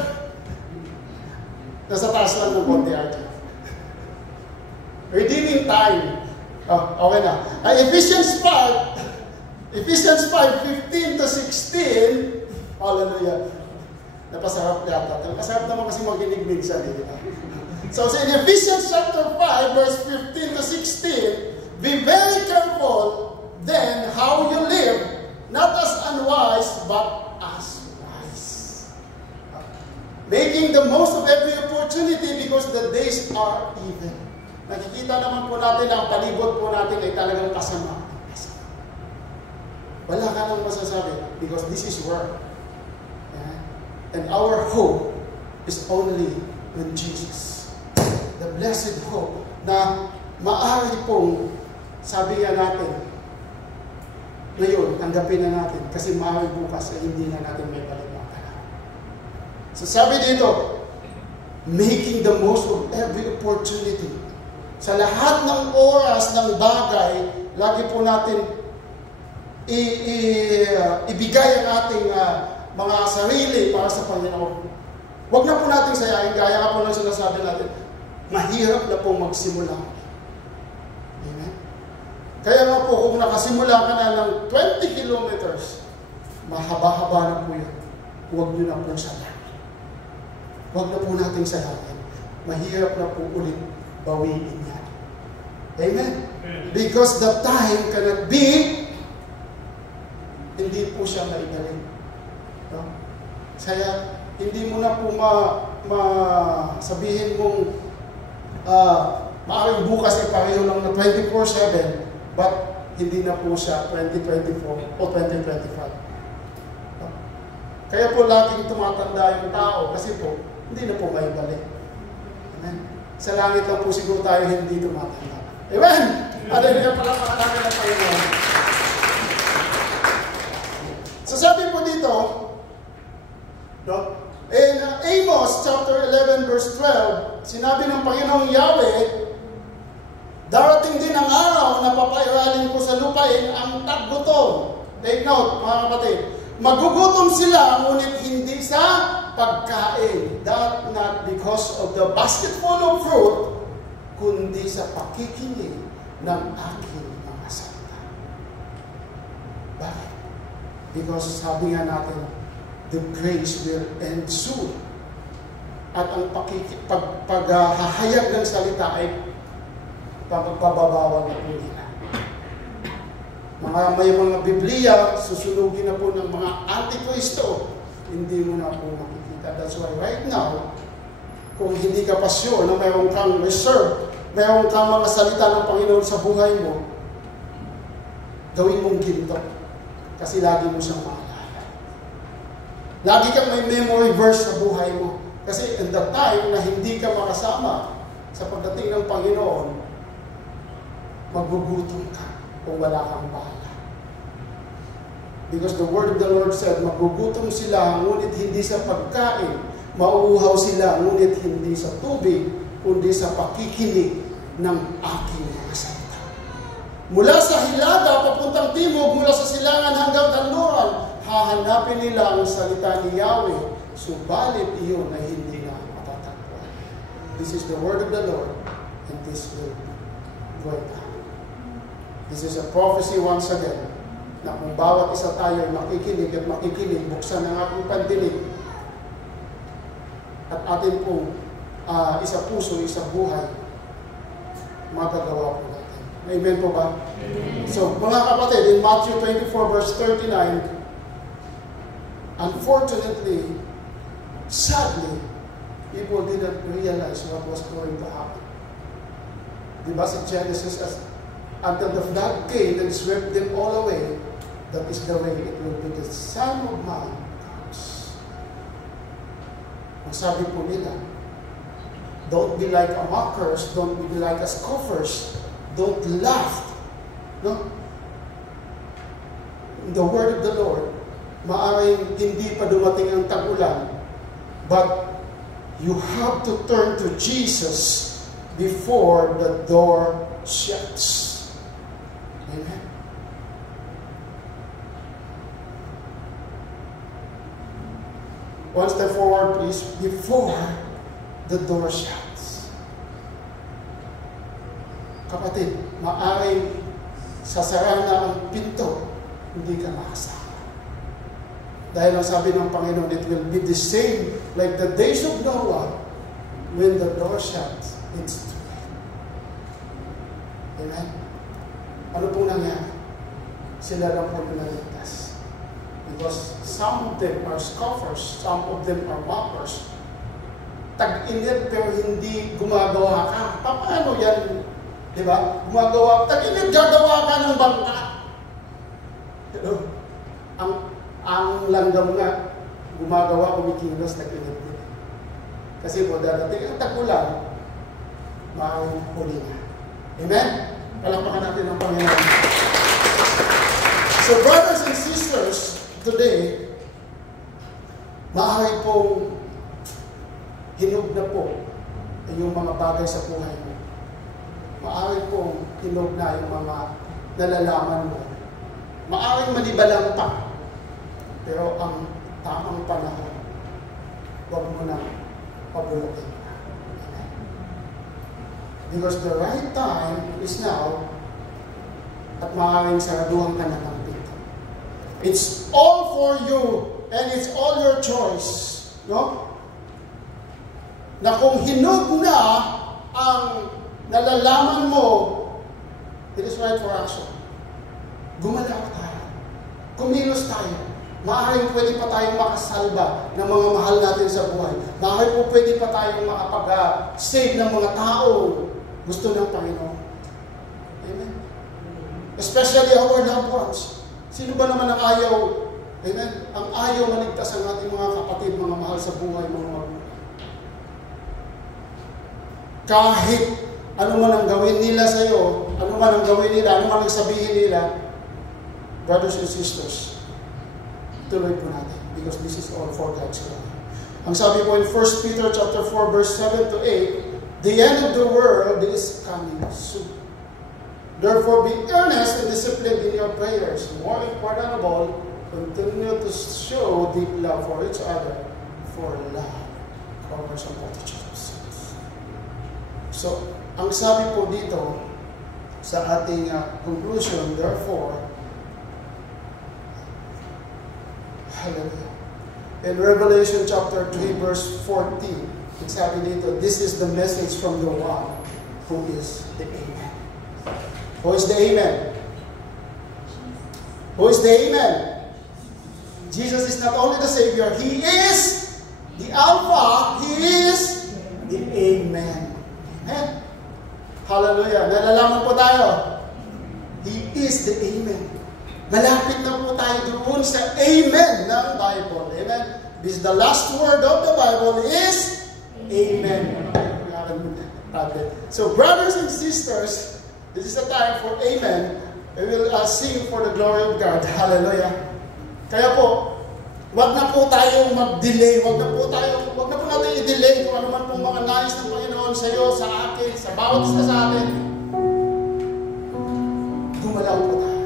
nasa taas lang ng konti ate. Redeeming time. Oh, okay na. Ephesians 5, 15 to 16. Hallelujah. Napasarap yata. Napasarap naman kasi maginig minsan. So in Ephesians chapter 5, verse 15 to 16, be very careful then how you live, not as unwise, but as wise. Making the most of every opportunity because the days are evil. Nakikita naman po natin na ang palibot po natin ay talagang kasama. Wala ka nang masasabi because this is work. And our hope is only in Jesus. the blessed hope na maaari pong, sabi nga natin, ngayon, tanggapin na natin kasi maaari bukas ay hindi na natin may balimakala. So sabi dito, making the most of every opportunity. Sa lahat ng oras ng bagay, lagi po natin ibigay ang ating mga sarili para sa Panginoon. Huwag na po natin sayahin, gaya nga po ng sinasabi natin, mahirap na po magsimula. Amen? Kaya nga po, kung nakasimula ka na ng 20 kilometers, mahaba-haba na po yun. Huwag nyo na po sayahin. Huwag na po natin sayahin. Mahirap na po ulit bawiin yan. Amen? Because the time cannot be, hindi po siya maigaling. No? Kaya, hindi mo na po sabihin mong maaaring bukas ay pareho lang na 24/7, but hindi na po siya 2024 o 2025. No? Kaya po laging tumatanda yung tao kasi po, hindi na po maibalik. Amen? Sa langit lang po siguro tayo hindi tumatanda. Amen? Hallelujah pala namin ang Panginoon. So sabi po dito, no? In Amos chapter 11 verse 12, sinabi ng Panginoong Yahweh, darating din ang araw na papairalin ko sa lupain ang taggutom. Take note, mga kapatid. Magugutom sila, ngunit hindi sa pagkain. That not because of the basketful of fruit, kundi sa pakikinig ng aking mga salita. Bakit? Because sabi nga natin, the grace will end soon. At ang paghahayag ng salita ay pagpababawal na po nila. May mga Biblia, susunugin na po ng mga antikristo, hindi mo na po makikita. That's why right now, kung hindi ka pa sure na mayroon kang reserve, mayroon kang mga salita ng Panginoon sa buhay mo, gawin mong ginto. Kasi lagi mo siyang maalala. Lagi kang may memory verse sa buhay mo. Kasi in the time na hindi ka makasama sa pagdating ng Panginoon, magugutom ka kung wala kang bahala. Because the word of the Lord said, magugutom sila, ngunit hindi sa pagkain. Mauuhaw sila, ngunit hindi sa tubig, kundi sa pakikinig ng aking mga salita. Mula sa hilaga, papuntang timog, mula sa silangan hanggang kanluran, hahanapin nila ang salita ni Yahweh, subalit iyon ay hindi na matatagpuan. This is the word of the Lord, and this will be going on. This is a prophecy once again, na kung bawat isa tayo ay makikinig at makikinig, buksan ang ating pandinig, at atin pong isa puso, isa buhay, magagawa po natin. Amen po ba? Amen. So, mga kapatid, in Matthew 24 verse 39, unfortunately, sadly, people didn't realize what was going to happen. Diba sa Genesis, until the flood came and swept them all away, that is the way it will be. The Son of Man comes. Ang sabi po nila, don't be like a mockers, don't be like a scoffers, don't laugh. No? In the word of the Lord, maaaring hindi pa dumating ang tag-ulan, but you have to turn to Jesus before the door shuts. Amen. One step forward, please. Before the door shuts. Kapatid, maaaring sasara na ang pinto, hindi ka makasama. Dahil ang sabi ng Panginoon, it will be the same like the days of Noah when the door shuts. It's too late. Amen? Ano pong nangyari? Sila lang po naligtas. Because some of them are scoffers, some of them are mockers. Tag-init pero hindi gumagawa ka. Paano yan? Diba? Gumagawa. Tag-init, gagawa ka ng bangka. Pero, ang langgam nga, gumagawa, kumikilos, tag-init din. Kasi po, dadating ang tag-ulan, maaaring huli na. Amen? Palakpakan natin ang Panginoon. So brothers and sisters, today, maaari pong hinog na po yung mga bagay sa buhay mo. Maaari pong hinog na yung mga nalalaman mo. Maaring malibalang pa. Pero ang tamang panahon, huwag mo na pabulutin. Because the right time is now at maaaring saraduhan ka na ng pinto. It's all for you and it's all your choice. No? Na kung hinog na ang nalalaman mo, it is right for action. Gumalaw tayo. Kumilos tayo. Maaaring pwede pa tayong makasalba ng mga mahal natin sa buhay. Maaaring po pwede pa tayong makapag-save ng mga tao gusto ng Panginoon. Amen? Especially our loved ones. Sino ba naman ang ayaw? Amen? Ang ayaw maligtas ang ating mga kapatid, mga mahal sa buhay, mga magulang. Kahit ano man ang gawin nila sa iyo, ano man ang gawin nila, ano man ang sabihin nila, brothers and sisters, tuloy po natin because this is all for God's glory. Ang sabi po in 1 Peter chapter 4 verse 7 to 8, the end of the world is coming soon. Therefore be earnest and disciplined in your prayers. More important of all, continue to show deep love for each other, for love covers a multitude of sins. So, ang sabi po dito sa ating conclusion, therefore, hallelujah. In Revelation chapter 3 verse 14, it's sabi dito, this is the message from the one who is the Amen. Who is the Amen? Who is the Amen? Jesus is not only the Savior, He is the Alpha, He is the Amen. Amen. Hallelujah. Nalalaman po tayo. He is the Amen. Malapit na po tayo doon sa Amen ng Bible. Amen. This is the last word of the Bible is Amen. So brothers and sisters, this is the time for Amen. We will sing for the glory of God. Hallelujah. Kaya po, wag na po tayong mag-delay. Wag na po natin i-delay kung ano man pong mga nais ng Panginoon sa iyo, sa akin, sa bawat isa sa atin. Gumalaw po tayo.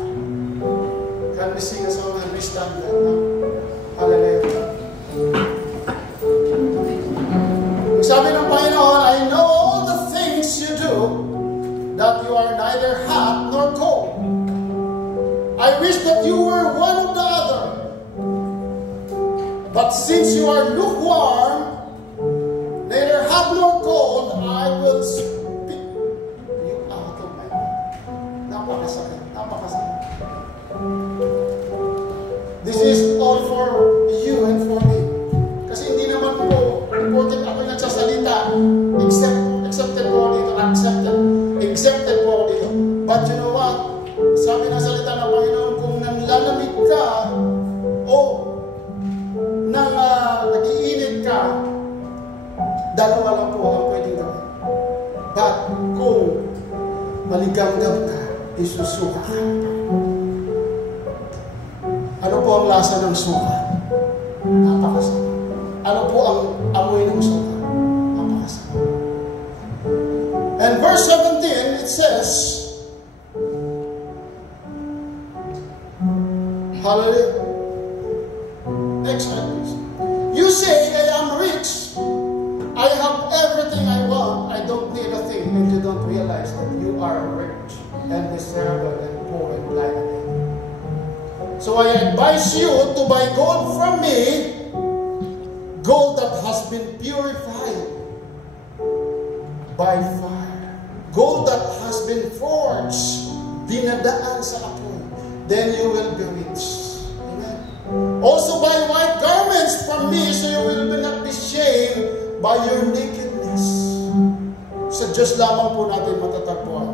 Can we sing a song and we stand there? Hallelujah. Sabi ng Panginoon, I know all the things you do, that you are neither hot nor cold. I wish that you were one of the other. But since you are lukewarm, neither hot nor cold, I will spit you out of my mouth. Napakasakit. This is all for you and for me. Kasi hindi naman po important ako nagsasalita. Accepted po dito. Accepted po dito. But you know what? Sabi ng salita ng Panginoon, kung nanlalamig ka o nag-iinit ka, dalawa lang po ang pwedeng gawin. But kung maligamgam ka, isusuka ka. Ano po ang lasa ng suka? Napakasarap. Ano po ang amoy ng suka? Napakasarap. And verse 17, it says, hallelujah. Next slide, please. You say, I am rich. I have everything I want. I don't need a thing. And you don't realize that you are rich and miserable and poor and blind. So I advise you to buy gold from me, gold that has been purified by fire, gold that has been forged, dinadaan sa apoy. Then you will be rich. Amen. Also buy white garments from me, so you will not be shamed by your nakedness. Sa Diyos lamang po natin matatagpuan.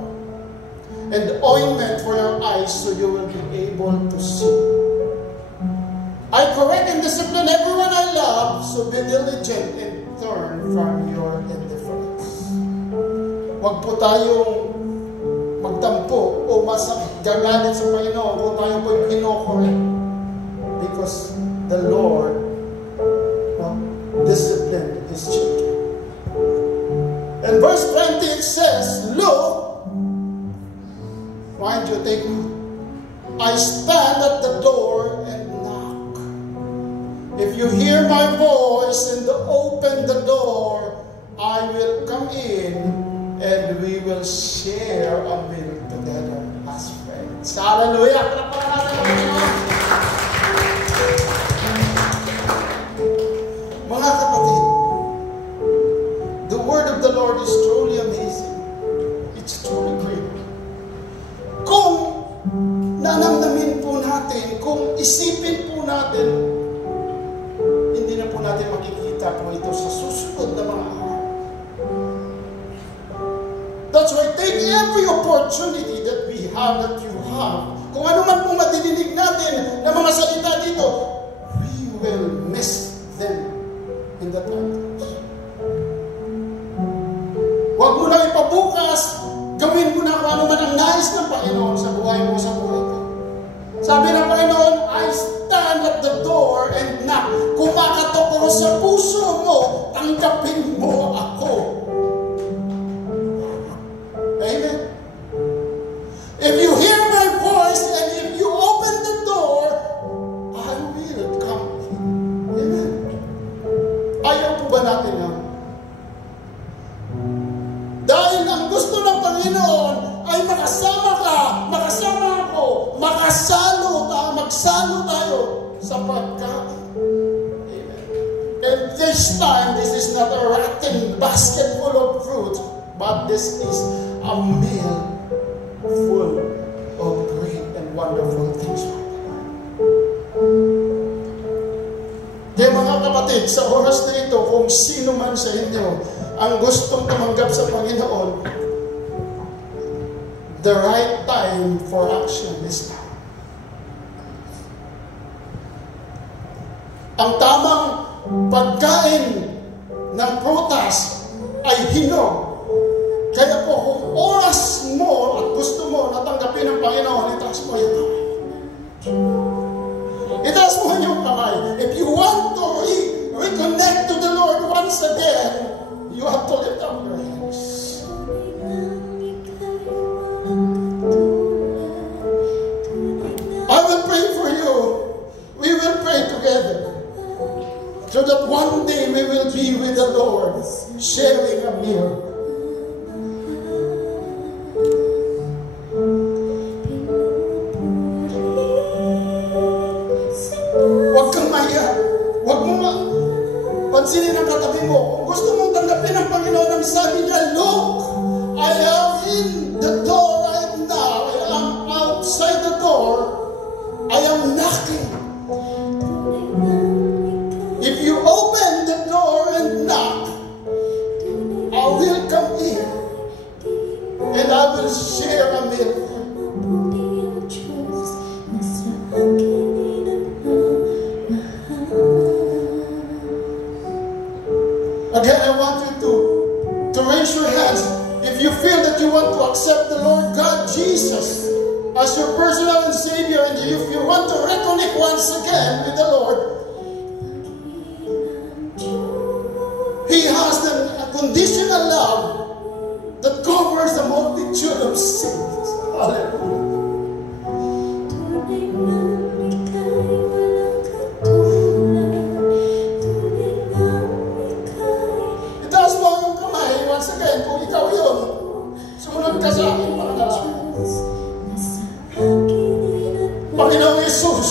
And ointment for your eyes, so you will be able to see. I correct and discipline everyone I love, so be diligent and turn from your indifference. Huwag po tayong magtampo o gagalit sa Panginoon kung tayo po kinokorek. Because the Lord disciplined His children. And verse 20 it says, look, mind you, take note. I stand at the door and knock. If you hear my voice and open the door, I will come in and we will share a meal together as friends. Hallelujah! Mga kapatid, the word of the Lord is truly amazing. It's truly great. Kung nanamnamin po natin, kung isipin po natin, hindi na po natin makikita po ito sa susunod na mga araw. That's why take every opportunity that we have, that you have. Kung ano man po madidinig natin na mga salita dito, we will miss them in the times. Huwag mo na ipabukas, gawin mo na kung ano man ang nais ng Panginoon sa buhay mo, sa buhay ko. Sabi ng Panginoon, I stand at the door and knock. Kung makatok ako sa puso mo, tanggapin mo ako. Amen? If you hear my voice and if you open the door, I will come in. Amen? Ayaw po ba natin yan? Dahil ang gusto ng Panginoon ay makasama ka, makasama ako, magsalo tayo sa pagkain. Amen. And this time, this is not a rotten basket full of fruit, but this is a meal full of great and wonderful things. Kaya mga kapatid, sa oras na ito, kung sino man sa inyo ang gustong tumanggap sa Panginoon, the right time for action is now. Ang tamang pagkain ng prutas ay hinog. Kaya po kung oras mo at gusto mo natanggapin ng Panginoon, itaas mo yung kamay. Itaas mo yung kamay. If you want to reconnect to the Lord once again, you have to lift up your hands. I will pray for you. We will pray together. So that one day we will be with the Lord, sharing a meal. Huwag kang maya. Huwag mo pansinin ang katabi mo. Kung gusto mong tanggapin ang Panginoon, ang sabi niya, look, I am in the door right now. I am outside the door. I am knocking. If you open the door and knock, I will come in and I will share a meal. Again, I want you to raise your hands. If you feel that you want to accept the Lord God Jesus as your personal and Savior, and if you want to reconnect once again with the Lord, He has a conditional love that covers a multitude of sins. Hallelujah. Itaas mo yung kamay once again kung ikaw yun. Sumunod ka sa akin, mga dalangin. Panginoong Yesus,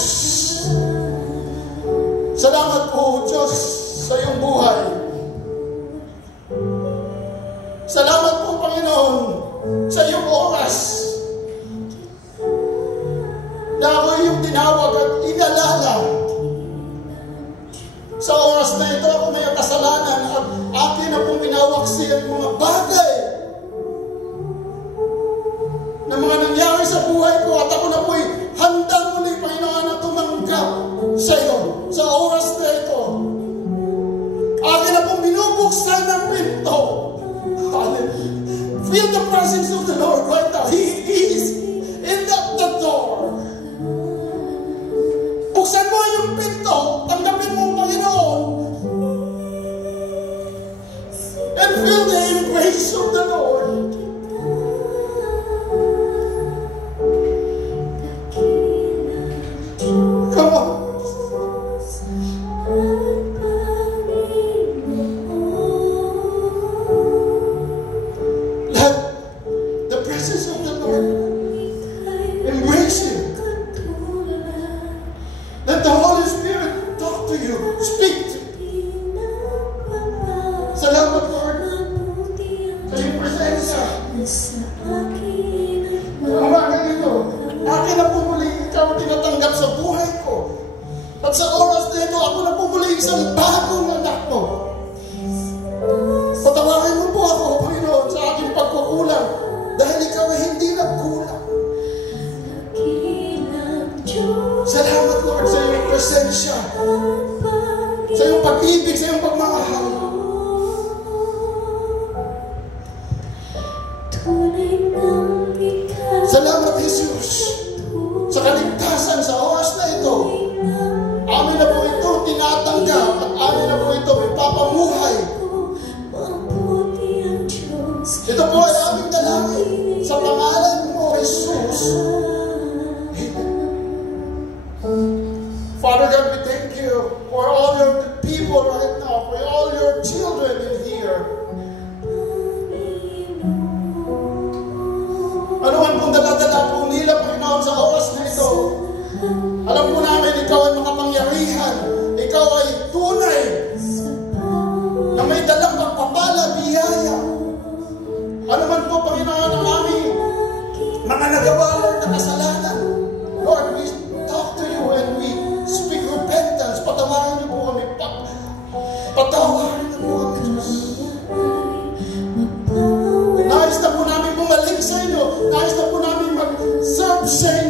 salamat po, Diyos, sa iyong buhay. Salamat po, Panginoon, sa iyong oras na ako yung tinawag at inalala. Sa oras na ito, ako may kasalanan at akin na pong pinawaksi ang mga bagay na mga nangyari sa buhay ko, at ako na po'y handang muli, Panginoon, na tumanggap sa iyo sa oras na ito. Akin na pong binubuksan ng pinto. Hallelujah. Feel the presence of the Lord right now. He is in the door. Buksan mo yung pinto. Tanggapin mo ang Panginoon. And feel the embrace of the Lord. Come on. Let the presence of the Lord embrace you. Let the Holy Spirit talk to you. Speak to you. Salamat, Lord, sa iyong presensya. Ang umagang ito, akin na pumuli, ikaw tinatanggap sa buhay ko. At sa oras na ito, ako na pumuli isang bagong anak mo. Patawarin mo po ako, Panginoon, sa aking pagkukulang dahil ikaw ay hindi nagkulang. Salamat, Lord, sa iyong presensya, sa iyong pag-ibig, sa iyong pagmamahal. Salamat, Jesus, sa kaligtasan sa oras na ito. Amin na po ito tinatanggap at amin na po ito ipapamuhay. Ito po ay aming dalangin sa pangalan mo, Jesus. Father God, we thank you for all your people right now, for all your children in here. Ano man pong dala-dala po nila, Panginoon, sa oras na ito. Alam po namin, ikaw ay makapangyarihan. Ikaw ay tunay na may dalang pagpapala, biyaya. Ano man po, Panginoon, ang aming mga nagawa, Lord, na kasalanan. Lord, we talk to you and we speak repentance. Patawarin niyo po kami. Patawarin niyo po kami, Diyos. Nais na po namin bumalik sa inyo. Nais na po namin mag-serve sa inyo.